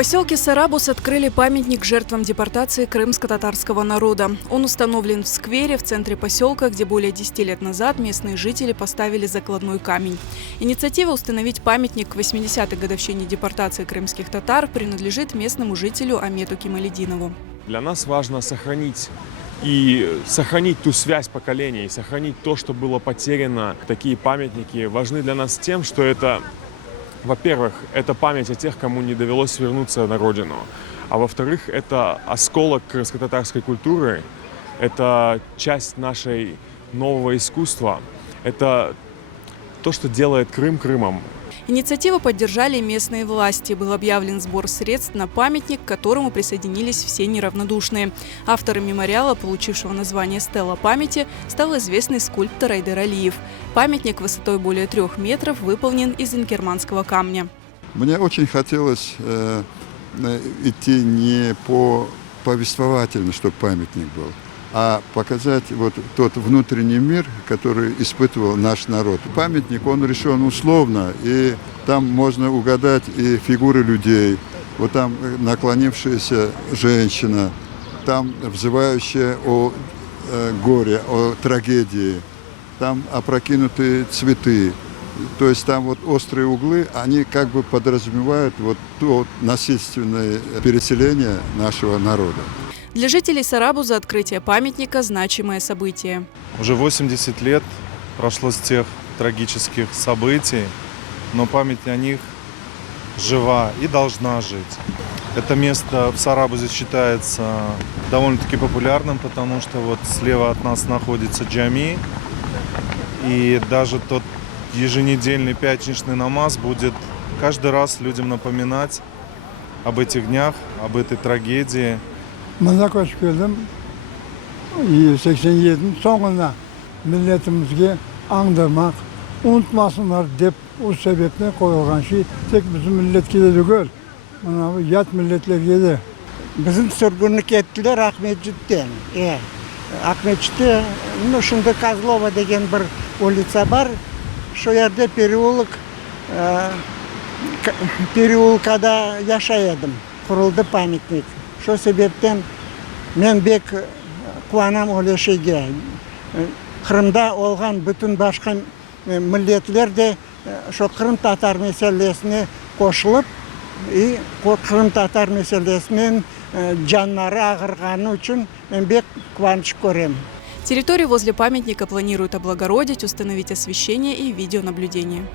поселке Сарабус открыли памятник жертвам депортации крымско-татарского народа. Он установлен в сквере в центре поселка, где более 10 лет назад местные жители поставили закладной камень. Инициатива установить памятник к 80-й годовщине депортации крымских татар принадлежит местному жителю Амету Кемалетдинову. Для нас важно сохранить ту связь поколений, сохранить то, что было потеряно. Такие памятники важны для нас тем, что это, во-первых, это память о тех, кому не довелось вернуться на родину. А во-вторых, это осколок крымско-татарской культуры, это часть нашей нового искусства, это то, что делает Крым Крымом. Инициативу поддержали местные власти. Был объявлен сбор средств на памятник, к которому присоединились все неравнодушные. Автором мемориала, получившего название «Стела памяти», стал известный скульптор Айдер Алиев. Памятник высотой более 3 метров выполнен из инкерманского камня. Мне очень хотелось идти не по повествовательно, чтобы памятник был, а показать вот тот внутренний мир, который испытывал наш народ. Памятник, он решен условно, и там можно угадать и фигуры людей. Вот там наклонившаяся женщина, там взывающая о горе, о трагедии, там опрокинутые цветы. То есть там вот острые углы, они как бы подразумевают вот то насильственное переселение нашего народа. Для жителей Сарабуза открытие памятника – значимое событие. Уже 80 лет прошло с тех трагических событий, но память о них жива и должна жить. Это место в Сарабузе считается довольно-таки популярным, потому что вот слева от нас находится джами, и даже тот еженедельный пятничный намаз будет каждый раз людям напоминать об этих днях, об этой трагедии. Мына көшіп келдім, 87-дің соңына милләтімізге аңдырмақ, ұмытмасынlar деп осы себептен қойылған шей тек біздің милләтке де түгел, мына ят милләтлерге де. Біздің сүргінлік еттілер Ахметжиттен. Ахметжитте, шында Козлова деген бір улица бар, шо жерде переулкада яшайдым, құрылды памятник. Шо себептен мен бек қуанам олешеге. Қырымда олған бүтін башқа миллетлер де шо Қырым татар мәселесіне қосылып, Қырым татар мәселесінен жаннары ағырғаны үшін мен бек қуаныш көрем. Территорию возле памятника планируют облагородить, установить освещение и видеонаблюдение.